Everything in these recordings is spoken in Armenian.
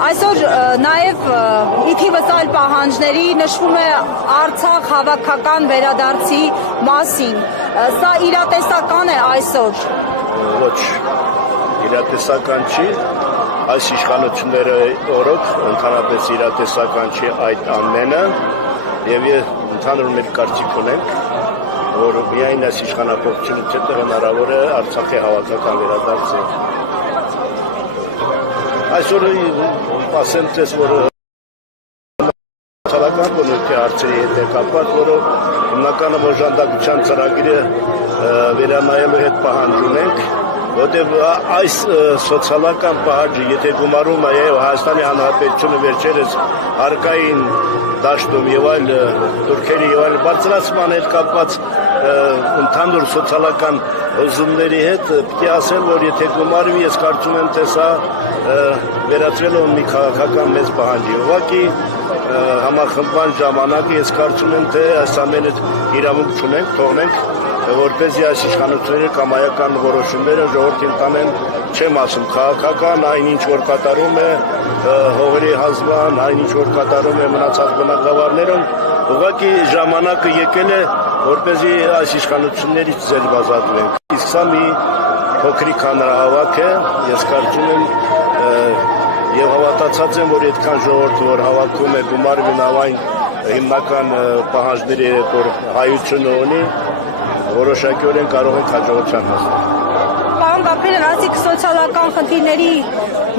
Այսօր նաև ի թիվս այլ պահանջների նշվում է Արցախ հավաքական վերադարձի մասին։ Սա իրատեսական է այսօր։ Ոչ, իրատեսական չի, այս իշխանությունները օրոք ընդհանրապես իրատեսական չի այդ ամենը եւ ընդհանուր մեր կարծիք ունենք, որ միայն այս իշխանապողությունից հետո հնարավոր է Արցախի հավաքական վերադարձը։ Այսօր ասեմ ձեզ, որ ցավական բնույթի հարցերի հետ է կապված, որով հիմնականը օժանդակության ծրագիրը վերանայելու հետ պահանջ ունենք, որտեղ այս սոցիալական պահանջը, եթե գումարում է եւ Հայաստանի Հանրապետությունը վերջերս հարկային դաշտում եւ այլ турքերի եւ այլ բարձրացման հետ կապված ընդհանուր սոցիալական հոզումների հետ, պետք է ասել, որ եթե գումարվի, ես կարծում եմ, թե սա վերածվել է մի քաղաքական մեծ պահանջի։ Ուղղակի համախմբման ժամանակ ես կարծում եմ, թե այս ամենը իրավունք չունենք, թողնենք, որպեսզի այս իշխանությունները կամայական որոշումները ժողովրդին տանեն, չեմ ասում քաղաքական, այն ինչ որ կատարում է հողերի հազման, այն ինչ որ կատարում է մնացած բնակավարներում, ուղղակի ժամանակը եկել է, որպեսզի այս իշխանություններից ձեր ազատվենք։ Իսկ սա մի փոքրիկ հանրահավաք է, ես կարծում եմ եւ հավատացած եմ, որ այդքան ժողովուրդ, որ հավաքում է գումարվի նավային հիմնական պահանջների հետ, որ հայությունը ունի, որոշակիորեն կարող ենք հաջողության հասնել։ Պարոն Գաբրիելյան, այսինքն սոցիալական խնդիրների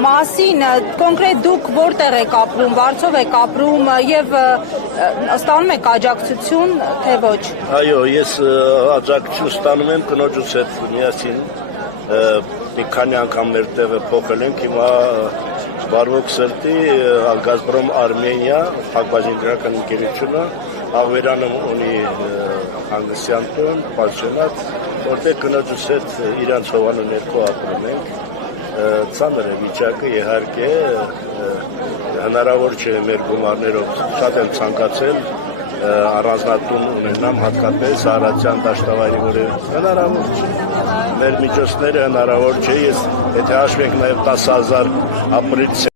մասին կոնկրետ դուք որտեղ եք ապրում, Վարձով եք ապրում եւ ստանում եք աջակցություն, թե ոչ։ Այո, ես աջակցություն ստանում եմ կնոջս հետ միասին, մի քանի անգամ մեր տեղը փոխել ենք, հիմա Բարվոք սրտի Գազպրոմ Արմենիա փակbaşıնկերական ընկերությունը Աղվերանում ունի հանգստյան տուն, պանսիոնատ, որտեղ կնոջս հետ իրանց հովանու ներքո ապրում ենք։ Ծանր է վիճակը, իհարկե, հնարավոր չէ մեր գումարներով, շատ եմ ցանկացել առանձնատուն ունենամ, հատկապես Արարատյան դաշտավայրի, որը հնարավոր չէ։ Մեր միջոցները հնարավոր չէ, ես եթե հաշվենք նաև 10,000 ապրիլ